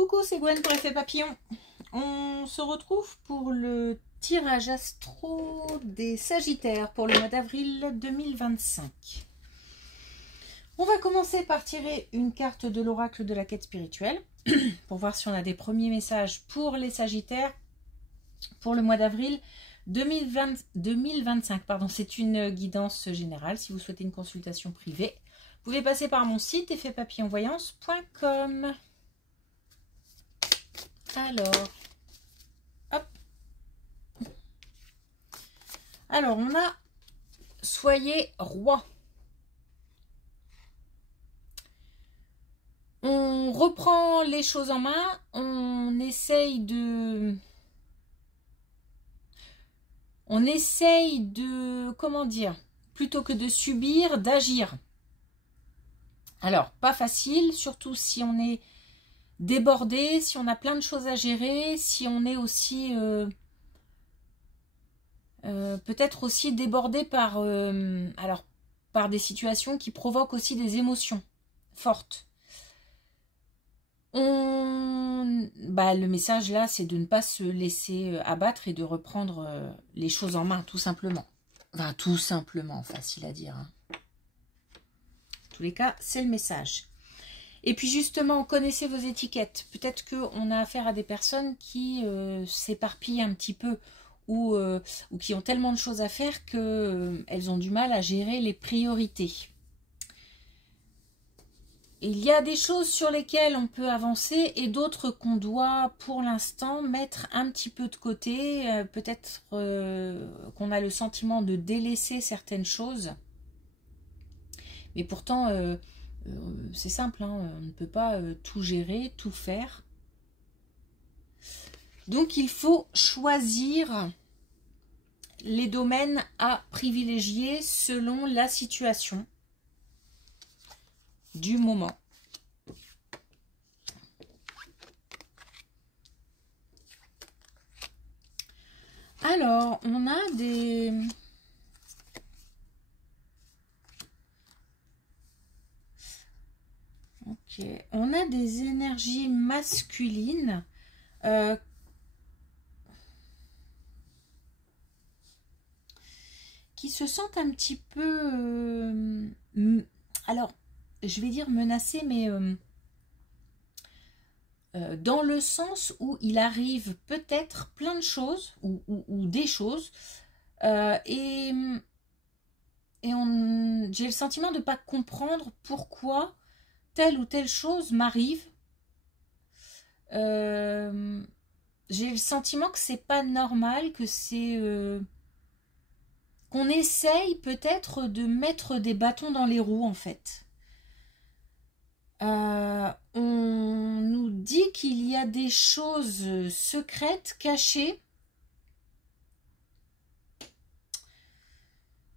Coucou, c'est Gwen pour Effet Papillon. On se retrouve pour le tirage astro des Sagittaires pour le mois d'avril 2025. On va commencer par tirer une carte de l'oracle de la quête spirituelle pour voir si on a des premiers messages pour les Sagittaires pour le mois d'avril 2025. C'est une guidance générale. Si vous souhaitez une consultation privée, vous pouvez passer par mon site effetpapillonvoyance.com. Alors, hop. Alors, on a soyez roi. On reprend les choses en main, on essaye de, comment dire, plutôt que de subir, d'agir. Alors, pas facile, surtout si on est débordé, si on a plein de choses à gérer, si on est aussi peut-être aussi débordé par, par des situations qui provoquent aussi des émotions fortes. Le message là, c'est de ne pas se laisser abattre et de reprendre les choses en main, tout simplement. Enfin, tout simplement, facile à dire. Hein. En tous les cas, c'est le message. Et puis justement, connaissez vos étiquettes. Peut-être qu'on a affaire à des personnes qui s'éparpillent un petit peu ou qui ont tellement de choses à faire qu'elles ont du mal à gérer les priorités. Il y a des choses sur lesquelles on peut avancer et d'autres qu'on doit pour l'instant mettre un petit peu de côté. Peut-être qu'on a le sentiment de délaisser certaines choses. Mais pourtant, c'est simple, hein, on ne peut pas tout gérer, tout faire. Donc il faut choisir les domaines à privilégier selon la situation du moment. Alors, on a des... Ok, on a des énergies masculines qui se sentent un petit peu... alors, je vais dire menacé, mais dans le sens où il arrive peut-être plein de choses, ou des choses, et j'ai le sentiment de ne pas comprendre pourquoi telle ou telle chose m'arrive. J'ai le sentiment que c'est pas normal, que c'est... qu'on essaye peut-être de mettre des bâtons dans les roues, en fait. On nous dit qu'il y a des choses secrètes, cachées.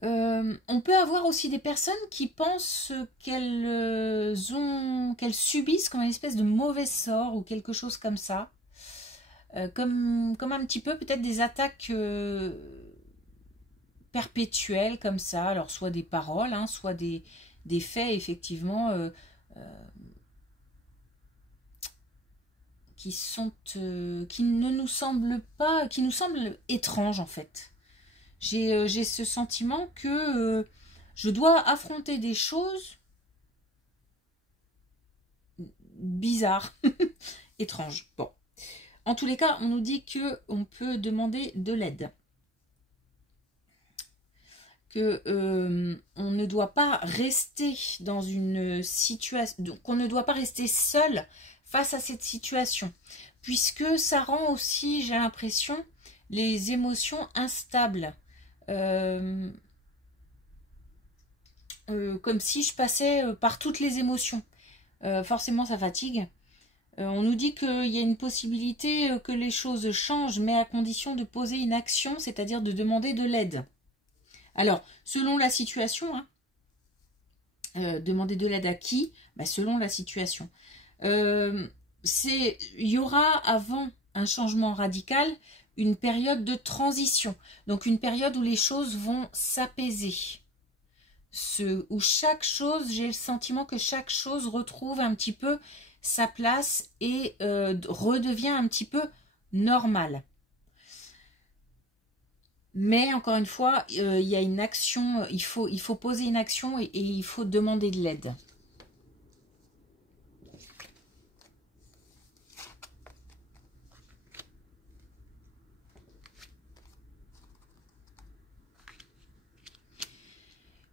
On peut avoir aussi des personnes qui pensent qu'elles subissent comme une espèce de mauvais sort ou quelque chose comme ça. Comme un petit peu peut-être des attaques perpétuelles comme ça. Alors soit des paroles, hein, soit des faits effectivement qui ne nous semblent pas, qui nous semblent étranges en fait. J'ai ce sentiment que je dois affronter des choses bizarres, étranges. Bon, en tous les cas, on nous dit que on peut demander de l'aide, que on ne doit pas rester dans une situation, qu'on ne doit pas rester seul face à cette situation, puisque ça rend aussi, j'ai l'impression, les émotions instables. Comme si je passais par toutes les émotions. Forcément, ça fatigue. On nous dit qu'il y a une possibilité que les choses changent, mais à condition de poser une action, c'est-à-dire de demander de l'aide. Alors, selon la situation, hein, demander de l'aide à qui? Selon la situation. Il y aura avant un changement radical une période de transition, donc une période où les choses vont s'apaiser. où chaque chose, j'ai le sentiment que chaque chose retrouve un petit peu sa place et redevient un petit peu normale. Mais encore une fois, il y a une action, il faut poser une action et il faut demander de l'aide.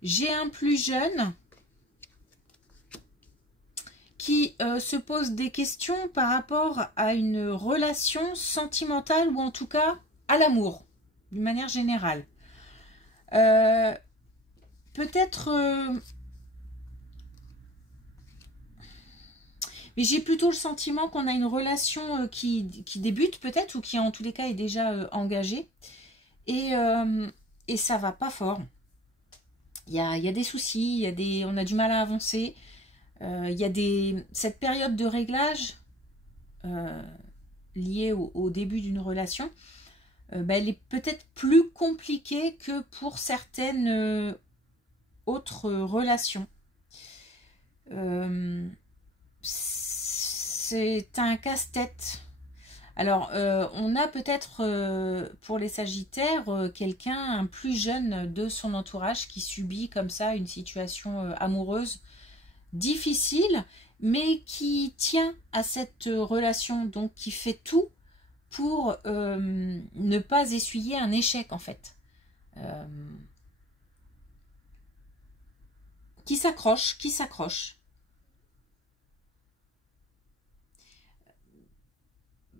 J'ai un plus jeune qui se pose des questions par rapport à une relation sentimentale ou en tout cas à l'amour, d'une manière générale. Peut-être... mais j'ai plutôt le sentiment qu'on a une relation qui débute peut-être ou qui en tous les cas est déjà engagée. Et ça va pas fort. Il y a des soucis, on a du mal à avancer. Il y a cette période de réglage liée au début d'une relation. Elle est peut-être plus compliquée que pour certaines autres relations. C'est un casse-tête. Alors, on a peut-être pour les Sagittaires quelqu'un, un plus jeune de son entourage qui subit comme ça une situation amoureuse difficile, mais qui tient à cette relation, donc qui fait tout pour ne pas essuyer un échec en fait. Qui s'accroche.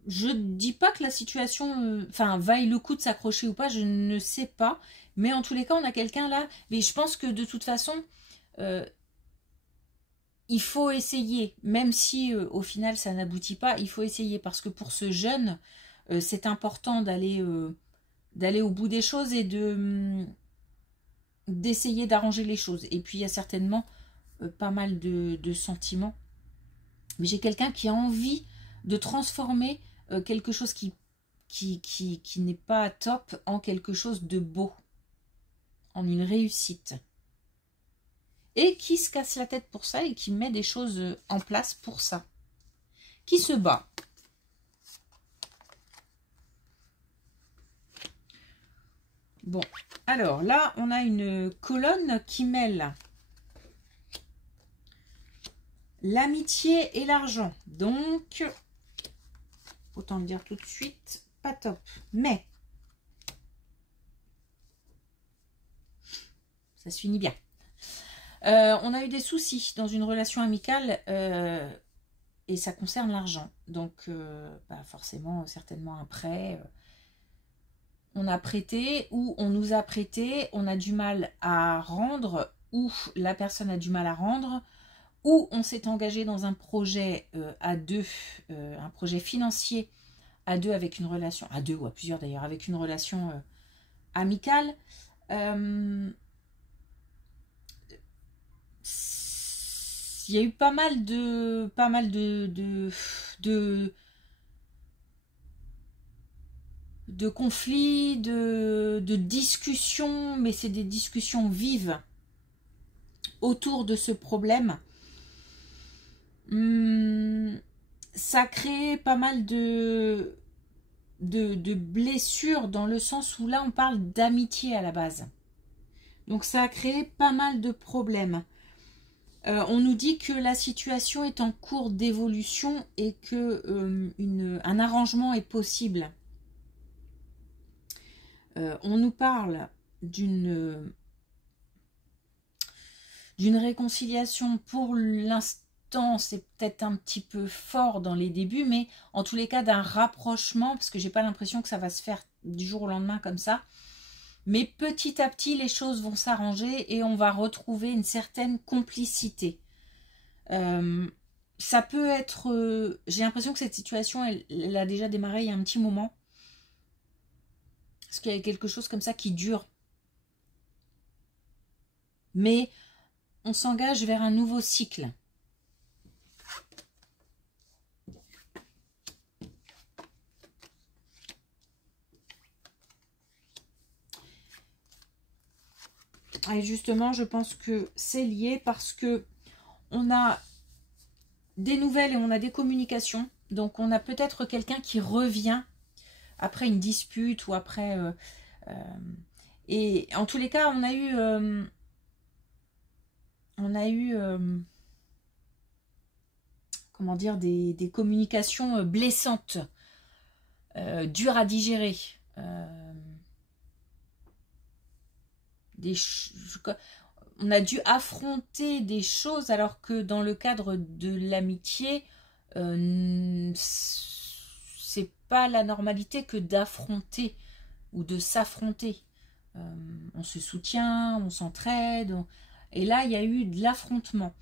Je dis pas que la situation vaille le coup de s'accrocher ou pas, je ne sais pas. Mais en tous les cas, on a quelqu'un là. Mais je pense que de toute façon, il faut essayer. Même si au final, ça n'aboutit pas, il faut essayer. Parce que pour ce jeune, c'est important d'aller au bout des choses et d'essayer d'arranger les choses. Et puis, il y a certainement pas mal de sentiments. Mais j'ai quelqu'un qui a envie de transformer quelque chose qui n'est pas top en quelque chose de beau, en une réussite. Et qui se casse la tête pour ça et qui met des choses en place pour ça. Qui se bat. Bon, alors là, on a une colonne qui mêle l'amitié et l'argent. Donc, autant le dire tout de suite, pas top. Mais, ça se finit bien. On a eu des soucis dans une relation amicale et ça concerne l'argent. Donc, forcément, certainement un prêt. On a prêté ou on nous a prêté, on a du mal à rendre ou la personne a du mal à rendre ou on s'est engagé dans un projet à deux, un projet financier à deux avec une relation, à deux ou à plusieurs d'ailleurs, avec une relation amicale. Il y a eu pas mal de conflits, de discussions, mais c'est des discussions vives autour de ce problème. Ça crée pas mal de blessures dans le sens où là on parle d'amitié à la base. Donc ça a créé pas mal de problèmes. On nous dit que la situation est en cours d'évolution et que un arrangement est possible. On nous parle d'une réconciliation. Pour l'instant, c'est peut-être un petit peu fort dans les débuts, mais en tous les cas d'un rapprochement, parce que j'ai pas l'impression que ça va se faire du jour au lendemain comme ça. Mais petit à petit, les choses vont s'arranger et on va retrouver une certaine complicité. Ça peut être... j'ai l'impression que cette situation, elle a déjà démarré il y a un petit moment. Parce qu'il y a quelque chose comme ça qui dure. Mais on s'engage vers un nouveau cycle. Et justement, je pense que c'est lié parce que on a des nouvelles et on a des communications. Donc, on a peut-être quelqu'un qui revient après une dispute ou après... et en tous les cas, on a eu... comment dire, des communications blessantes, dures à digérer. On a dû affronter des choses alors que dans le cadre de l'amitié, c'est pas la normalité que d'affronter ou de s'affronter. On se soutient, on s'entraide, et là il y a eu de l'affrontement.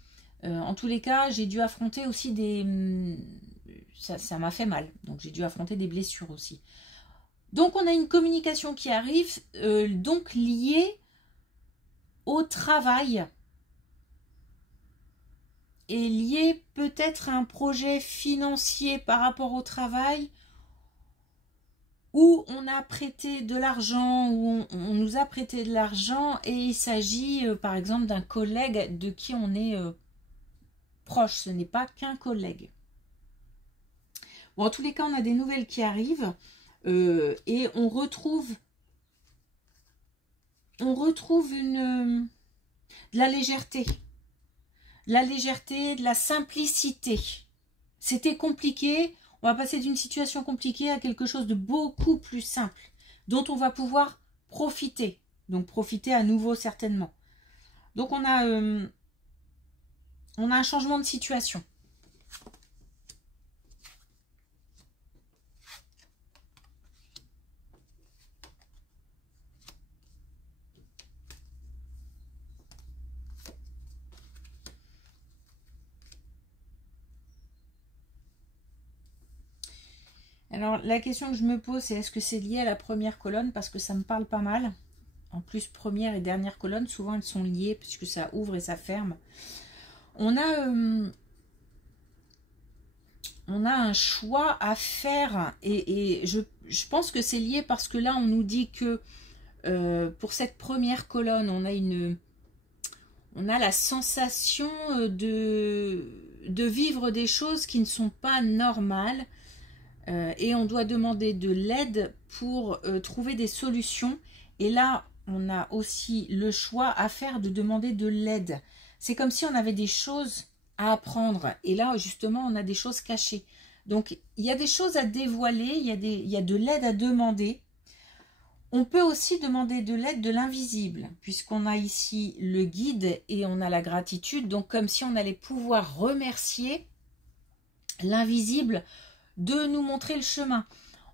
En tous les cas, j'ai dû affronter aussi des... Ça m'a fait mal, donc j'ai dû affronter des blessures aussi. Donc on a une communication qui arrive, donc liée au travail et liée peut-être à un projet financier par rapport au travail où on a prêté de l'argent, où on nous a prêté de l'argent et il s'agit par exemple d'un collègue de qui on est proche, ce n'est pas qu'un collègue. Bon, en tous les cas, on a des nouvelles qui arrivent et on retrouve de la légèreté, de la simplicité. C'était compliqué, on va passer d'une situation compliquée à quelque chose de beaucoup plus simple, dont on va pouvoir profiter. Donc profiter à nouveau certainement. Donc on a un changement de situation. Alors, la question que je me pose, c'est est-ce que c'est lié à la première colonne? Parce que ça me parle pas mal. En plus, première et dernière colonne, souvent elles sont liées puisque ça ouvre et ça ferme. On a un choix à faire et je pense que c'est lié parce que là, on nous dit que pour cette première colonne, on a la sensation de vivre des choses qui ne sont pas normales. Et on doit demander de l'aide pour trouver des solutions. Et là, on a aussi le choix à faire de demander de l'aide. C'est comme si on avait des choses à apprendre. Et là, justement, on a des choses cachées. Donc, il y a des choses à dévoiler, il y a de l'aide à demander. On peut aussi demander de l'aide de l'invisible, puisqu'on a ici le guide et on a la gratitude. Donc, comme si on allait pouvoir remercier l'invisible de nous montrer le chemin.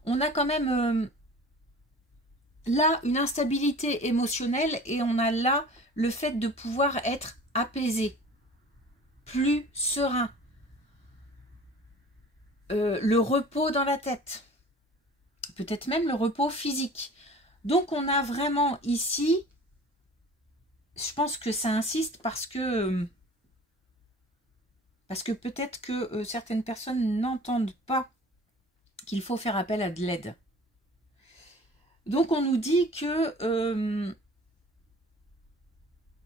On a quand même là une instabilité émotionnelle et on a là le fait de pouvoir être apaisé, plus serein, le repos dans la tête, peut-être même le repos physique. Donc on a vraiment ici, je pense que ça insiste parce que peut-être que certaines personnes n'entendent pas qu'il faut faire appel à de l'aide. Donc on nous dit que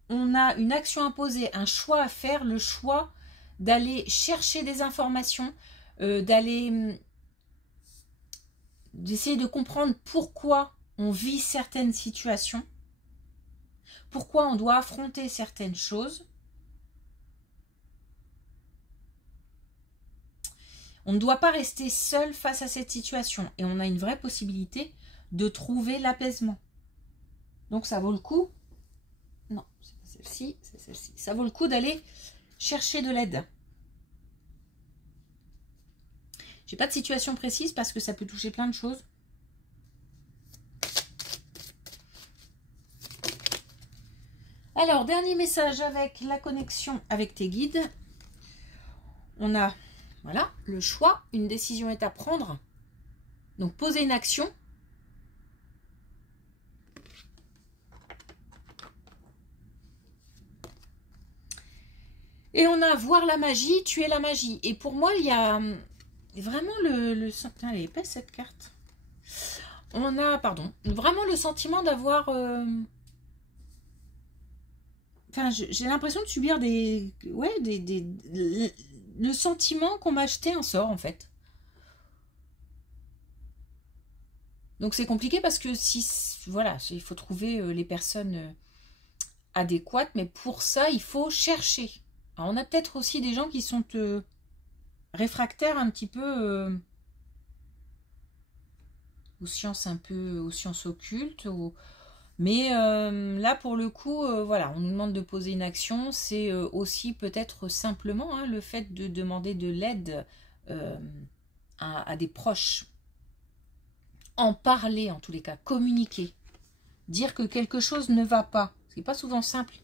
on a une action à poser, un choix à faire, le choix d'aller chercher des informations, d'essayer de comprendre pourquoi on vit certaines situations, pourquoi on doit affronter certaines choses. On ne doit pas rester seul face à cette situation et on a une vraie possibilité de trouver l'apaisement. Donc ça vaut le coup, non, c'est pas celle-ci, c'est celle-ci. Ça vaut le coup d'aller chercher de l'aide. J'ai pas de situation précise parce que ça peut toucher plein de choses. Alors, dernier message avec la connexion avec tes guides. On a... Voilà, le choix, une décision est à prendre. Donc, poser une action. Et on a voir la magie, tuer la magie. Et pour moi, il y a vraiment le putain, elle est épaisse cette carte. On a, pardon, vraiment le sentiment d'avoir Enfin, j'ai l'impression de subir des... Ouais, le sentiment qu'on m'a jeté un sort, en fait. Donc c'est compliqué parce que si... Voilà, il faut trouver les personnes adéquates, mais pour ça, il faut chercher. Alors, on a peut-être aussi des gens qui sont réfractaires un petit peu aux sciences aux sciences occultes, mais là pour le coup, voilà, on nous demande de poser une action, c'est aussi peut-être simplement hein, le fait de demander de l'aide à des proches. En parler en tous les cas, communiquer, dire que quelque chose ne va pas, ce n'est pas souvent simple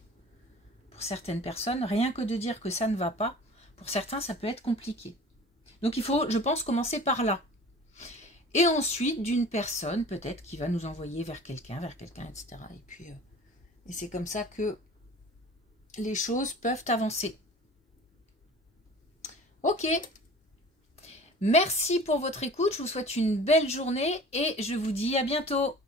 pour certaines personnes, rien que de dire que ça ne va pas, pour certains ça peut être compliqué. Donc il faut, je pense, commencer par là. Et ensuite d'une personne peut-être qui va nous envoyer vers quelqu'un, etc. Et puis et c'est comme ça que les choses peuvent avancer. Ok. Merci pour votre écoute, je vous souhaite une belle journée et je vous dis à bientôt.